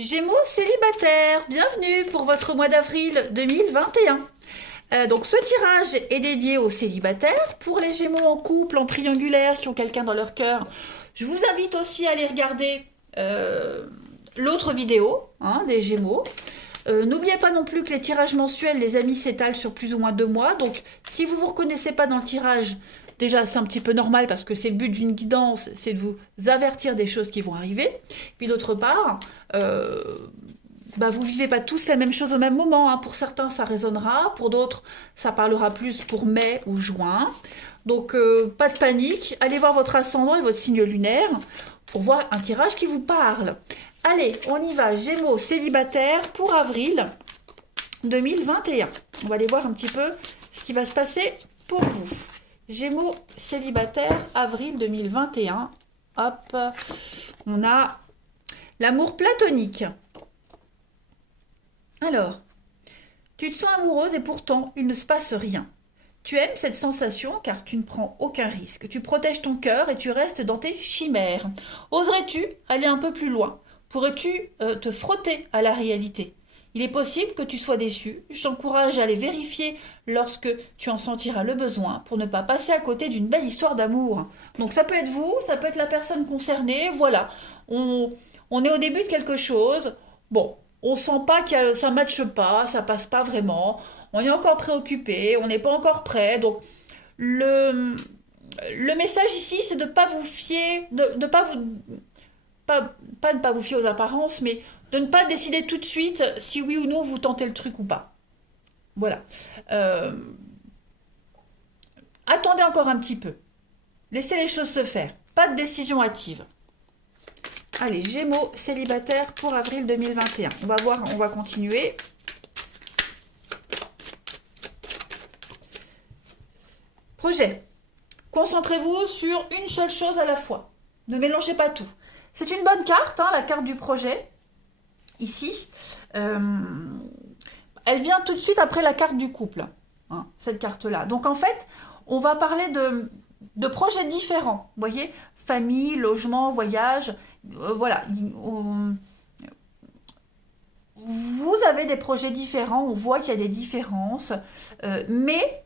Gémeaux célibataires, bienvenue pour votre mois d'avril 2021. Donc ce tirage est dédié aux célibataires. Pour les Gémeaux en couple, en triangulaire, qui ont quelqu'un dans leur cœur, je vous invite aussi à aller regarder l'autre vidéo des Gémeaux. N'oubliez pas non plus que les tirages mensuels, les amis, s'étalent sur plus ou moins 2 mois. Donc si vous ne vous reconnaissez pas dans le tirage, déjà c'est un petit peu normal parce que c'est le but d'une guidance, c'est de vous avertir des choses qui vont arriver. Puis d'autre part, vous vivez pas tous la même chose au même moment. Pour certains ça résonnera, pour d'autres ça parlera plus pour mai ou juin. Donc pas de panique, allez voir votre ascendant et votre signe lunaire pour voir un tirage qui vous parle. Allez, on y va, Gémeaux célibataire pour avril 2021. On va aller voir un petit peu ce qui va se passer pour vous. Gémeaux célibataire avril 2021. Hop, on a l'amour platonique. Alors, tu te sens amoureuse et pourtant il ne se passe rien. Tu aimes cette sensation car tu ne prends aucun risque. Tu protèges ton cœur et tu restes dans tes chimères. Oserais-tu aller un peu plus loin? Pourrais-tu te frotter à la réalité? Il est possible que tu sois déçu. Je t'encourage à aller vérifier lorsque tu en sentiras le besoin pour ne pas passer à côté d'une belle histoire d'amour. Donc ça peut être vous, ça peut être la personne concernée. Voilà, on est au début de quelque chose. Bon, on sent pas que ça matche pas, ça passe pas vraiment. On est encore préoccupé, on n'est pas encore prêt. Donc le message ici, c'est de pas vous fier, de pas vous pas ne pas vous fier aux apparences, mais de ne pas décider tout de suite si oui ou non vous tentez le truc ou pas. Voilà. Attendez encore un petit peu. Laissez les choses se faire. Pas de décision hâtive. Allez, Gémeaux célibataire pour avril 2021. On va voir, on va continuer. Projet. Concentrez-vous sur une seule chose à la fois. Ne mélangez pas tout. C'est une bonne carte, la carte du projet, ici. Elle vient tout de suite après la carte du couple, cette carte-là. Donc en fait, on va parler de projets différents, vous voyez, famille, logement, voyage, voilà. Vous avez des projets différents, on voit qu'il y a des différences, mais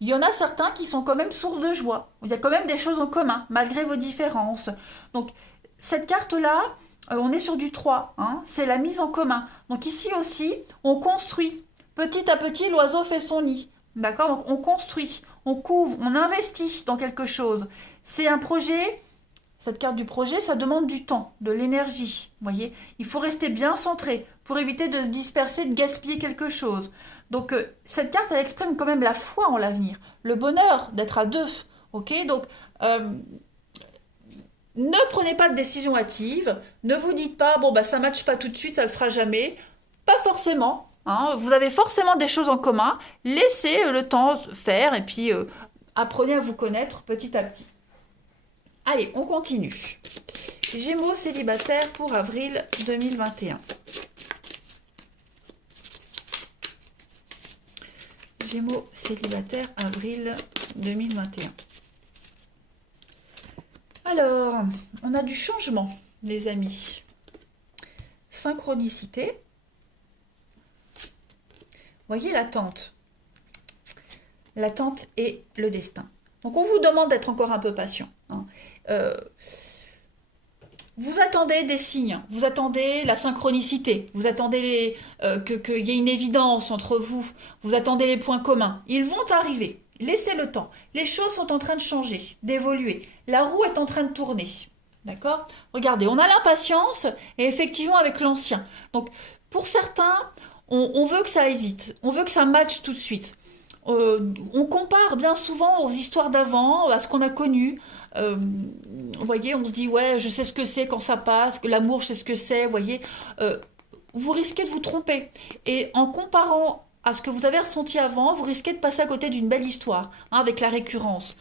il y en a certains qui sont quand même source de joie. Il y a quand même des choses en commun, malgré vos différences. Donc, cette carte-là, on est sur du 3, c'est la mise en commun. Donc ici aussi, on construit. Petit à petit, l'oiseau fait son nid. D'accord? Donc on construit, on couvre, on investit dans quelque chose. C'est un projet, cette carte du projet, ça demande du temps, de l'énergie. Vous voyez? Il faut rester bien centré pour éviter de se disperser, de gaspiller quelque chose. Donc cette carte, elle exprime quand même la foi en l'avenir, le bonheur d'être à deux. Ok? Donc ne prenez pas de décision hâtive, ne vous dites pas, ça ne matche pas tout de suite, ça ne le fera jamais. Pas forcément, vous avez forcément des choses en commun, laissez le temps faire et puis apprenez à vous connaître petit à petit. Allez, on continue. Gémeaux célibataire pour avril 2021. Gémeaux célibataire avril 2021. Alors, on a du changement, les amis. Synchronicité. Voyez l'attente. L'attente et le destin. Donc, on vous demande d'être encore un peu patient. Vous attendez des signes, vous attendez la synchronicité, vous attendez qu'il y ait une évidence entre vous, vous attendez les points communs. Ils vont arriver. Laissez le temps. Les choses sont en train de changer, d'évoluer. La roue est en train de tourner. D'accord? Regardez, on a l'impatience et effectivement avec l'ancien. Donc, pour certains, on veut que ça aille vite. On veut que ça matche tout de suite. On compare bien souvent aux histoires d'avant, à ce qu'on a connu. Vous voyez, on se dit, ouais, je sais ce que c'est quand ça passe, que l'amour, je sais ce que c'est, vous voyez. Vous risquez de vous tromper. Et en comparant à ce que vous avez ressenti avant, vous risquez de passer à côté d'une belle histoire, avec la récurrence.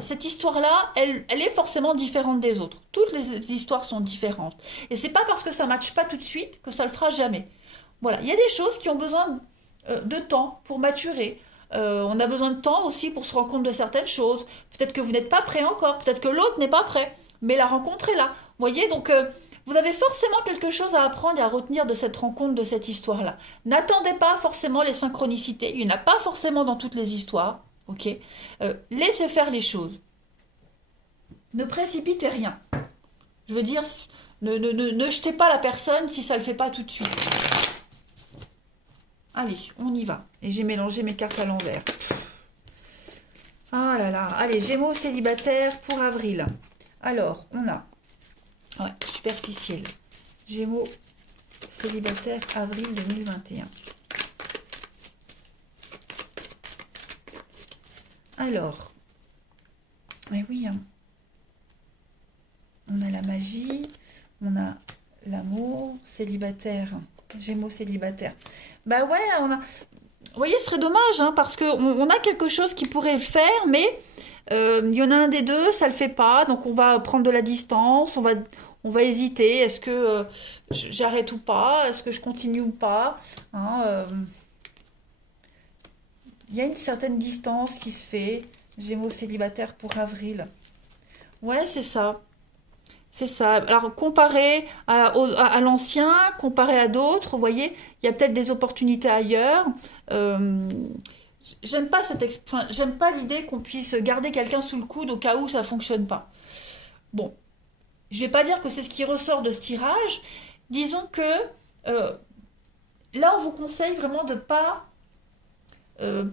Cette histoire-là, elle est forcément différente des autres. Toutes les histoires sont différentes. Et c'est pas parce que ça ne matche pas tout de suite que ça le fera jamais. Voilà, il y a des choses qui ont besoin de temps pour maturer. On a besoin de temps aussi pour se rendre compte de certaines choses. Peut-être que vous n'êtes pas prêt encore, peut-être que l'autre n'est pas prêt, mais la rencontre est là. Vous voyez, donc Vous avez forcément quelque chose à apprendre et à retenir de cette rencontre, de cette histoire-là. N'attendez pas forcément les synchronicités. Il n'y en a pas forcément dans toutes les histoires. Ok. Laissez faire les choses. Ne précipitez rien. Je veux dire, ne jetez pas la personne si ça ne le fait pas tout de suite. Allez, on y va. Et j'ai mélangé mes cartes à l'envers. Ah là là. Allez, Gémeaux célibataire pour avril. Alors, on a... Ouais, superficiel. Gémeaux célibataire avril 2021. Alors, mais oui, hein. On a la magie, on a l'amour, célibataire, Gémeaux célibataire. Bah ouais, on a... Vous voyez, ce serait dommage, hein, parce qu'on a quelque chose qui pourrait le faire, mais il y en a un des deux, ça le fait pas, donc on va prendre de la distance, on va hésiter, est-ce que j'arrête ou pas, est-ce que je continue ou pas, hein, il y a une certaine distance qui se fait, Gémeaux célibataire pour avril. Ouais, c'est ça. C'est ça. Alors, comparé à l'ancien, comparé à d'autres, vous voyez, il y a peut-être des opportunités ailleurs. Euh, j'aime pas enfin, j'aime pas l'idée qu'on puisse garder quelqu'un sous le coude au cas où ça fonctionne pas. Bon, je vais pas dire que c'est ce qui ressort de ce tirage. Disons que euh, là, on vous conseille vraiment de pas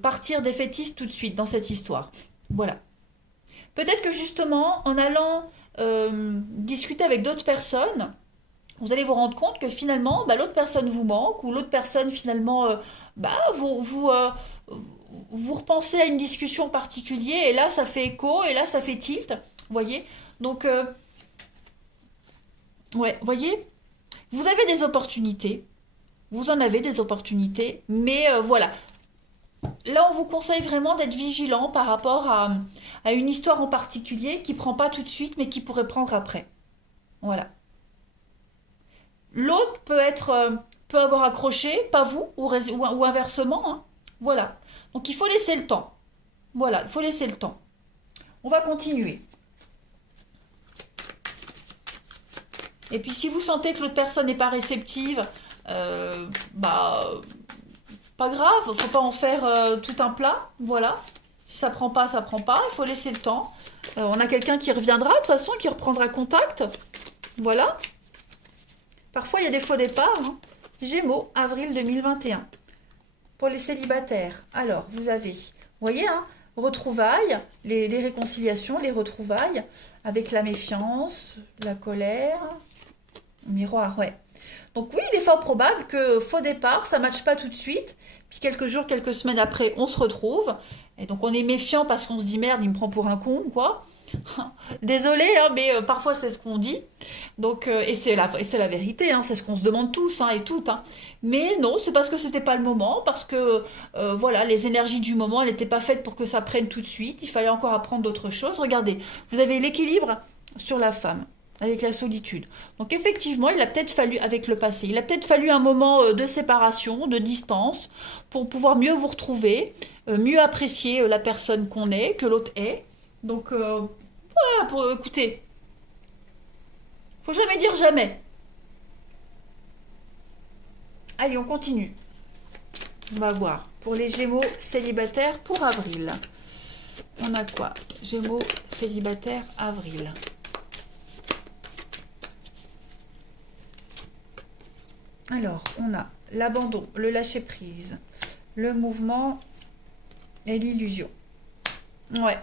partir défaitiste tout de suite dans cette histoire. Voilà. Peut-être que justement, en allant discuter avec d'autres personnes, vous allez vous rendre compte que finalement, bah, l'autre personne vous manque, ou l'autre personne finalement, bah, vous repensez à une discussion particulière, et là ça fait écho, et là ça fait tilt, vous voyez. Donc, ouais, vous voyez, vous avez des opportunités, vous en avez des opportunités, mais voilà. Là, on vous conseille vraiment d'être vigilant par rapport à une histoire en particulier qui prend pas tout de suite, mais qui pourrait prendre après. Voilà. L'autre peut avoir accroché, pas vous, ou inversement, hein. Voilà. Donc il faut laisser le temps. Voilà, il faut laisser le temps. On va continuer. Et puis si vous sentez que l'autre personne n'est pas réceptive, bah pas grave, faut pas en faire tout un plat, voilà. Si ça prend pas, ça prend pas, il faut laisser le temps. On a quelqu'un qui reviendra de toute façon, qui reprendra contact. Voilà. Parfois, il y a des faux départs, hein. Gémeaux, avril 2021. Pour les célibataires, alors, vous avez, vous voyez, hein, retrouvailles, les réconciliations, les retrouvailles, avec la méfiance, la colère, miroir, ouais. Donc oui, il est fort probable que faux départ, ça ne matche pas tout de suite, puis quelques jours, quelques semaines après, on se retrouve, et donc on est méfiant parce qu'on se dit merde, il me prend pour un con, quoi. Désolé, hein, mais parfois c'est ce qu'on dit. Donc, et c'est la vérité, hein, c'est ce qu'on se demande tous hein, et toutes. Hein. Mais non, c'est parce que c'était pas le moment, parce que voilà, les énergies du moment, elles n'étaient pas faites pour que ça prenne tout de suite. Il fallait encore apprendre d'autres choses. Regardez, vous avez l'équilibre sur la femme, avec la solitude. Donc effectivement, il a peut-être fallu, avec le passé, il a peut-être fallu un moment de séparation, de distance, pour pouvoir mieux vous retrouver, mieux apprécier la personne qu'on est, que l'autre est. Donc, voilà, écoutez, faut jamais dire jamais. Allez, on continue. On va voir. Pour les Gémeaux célibataires pour avril. On a quoi? Gémeaux célibataires avril. Alors, on a l'abandon, le lâcher-prise, le mouvement et l'illusion. Ouais.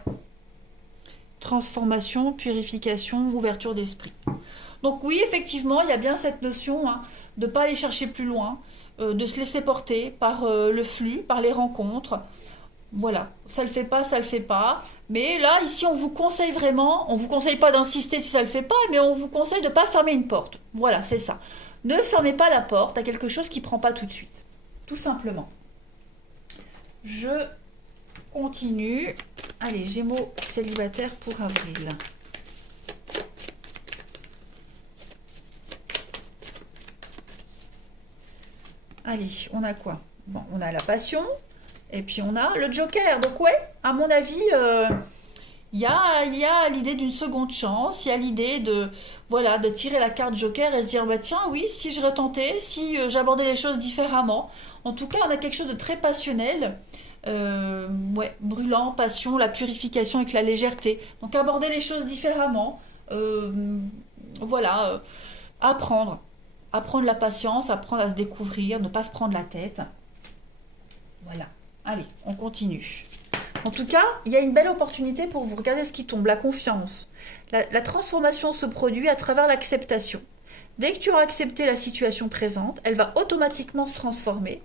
Transformation, purification, ouverture d'esprit. Donc oui, effectivement, il y a bien cette notion hein, de ne pas aller chercher plus loin, de se laisser porter par le flux, par les rencontres. Voilà, ça le fait pas, ça le fait pas. Mais là, ici, on vous conseille vraiment, on vous conseille pas d'insister si ça le fait pas, mais on vous conseille de ne pas fermer une porte. Voilà, c'est ça. Ne fermez pas la porte à quelque chose qui prend pas tout de suite. Tout simplement. Je continue. Allez, Gémeaux célibataire pour avril. Allez, on a quoi? Bon, on a la passion et puis on a le Joker. Donc ouais, à mon avis, il y a l'idée d'une seconde chance, il y a l'idée de, voilà, de tirer la carte Joker et se dire, bah tiens, oui, si je retentais, si j'abordais les choses différemment. En tout cas, on a quelque chose de très passionnel. Ouais, brûlant, passion, la purification avec la légèreté. Donc aborder les choses différemment. Voilà, apprendre. Apprendre la patience, apprendre à se découvrir, ne pas se prendre la tête. Voilà. Allez, on continue. En tout cas, il y a une belle opportunité pour vous. Regardez ce qui tombe, la confiance. La transformation se produit à travers l'acceptation. Dès que tu auras accepté la situation présente, elle va automatiquement se transformer.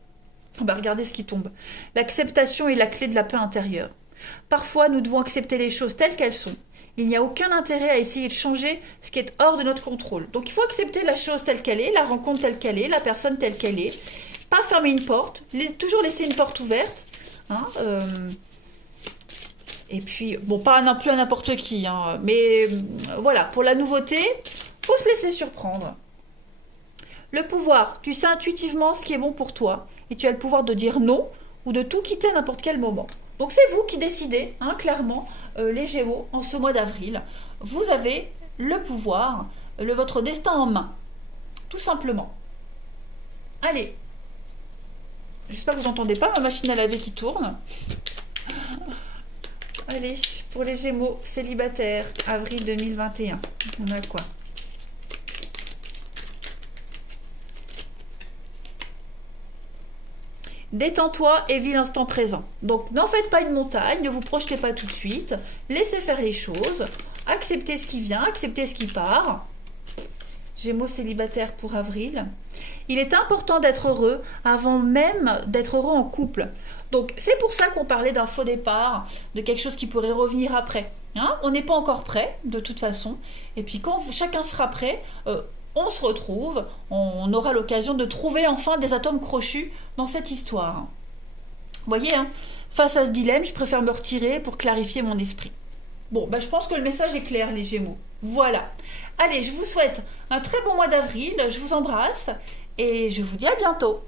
Bah, regardez ce qui tombe. L'acceptation est la clé de la paix intérieure. Parfois, nous devons accepter les choses telles qu'elles sont. Il n'y a aucun intérêt à essayer de changer ce qui est hors de notre contrôle. Donc il faut accepter la chose telle qu'elle est, la rencontre telle qu'elle est, la personne telle qu'elle est. Pas fermer une porte, toujours laisser une porte ouverte. Hein, et puis, bon, pas non plus à n'importe qui, hein, mais voilà, pour la nouveauté, faut se laisser surprendre. Le pouvoir, tu sais intuitivement ce qui est bon pour toi, et tu as le pouvoir de dire non ou de tout quitter à n'importe quel moment. Donc c'est vous qui décidez, hein, clairement, les Gémeaux, en ce mois d'avril. Vous avez le pouvoir, votre destin en main, tout simplement. Allez, j'espère que vous n'entendez pas ma machine à laver qui tourne. Allez, pour les Gémeaux célibataires, avril 2021, on a quoi? Détends-toi et vis l'instant présent. Donc, n'en faites pas une montagne, ne vous projetez pas tout de suite. Laissez faire les choses. Acceptez ce qui vient, acceptez ce qui part. Gémeaux célibataire pour avril. Il est important d'être heureux avant même d'être heureux en couple. Donc, c'est pour ça qu'on parlait d'un faux départ, de quelque chose qui pourrait revenir après. Hein, on n'est pas encore prêt, de toute façon. Et puis, quand chacun sera prêt, on se retrouve, on aura l'occasion de trouver enfin des atomes crochus dans cette histoire. Vous voyez, hein, face à ce dilemme, je préfère me retirer pour clarifier mon esprit. Bon, je pense que le message est clair, les Gémeaux. Voilà. Allez, je vous souhaite un très bon mois d'avril, je vous embrasse et je vous dis à bientôt.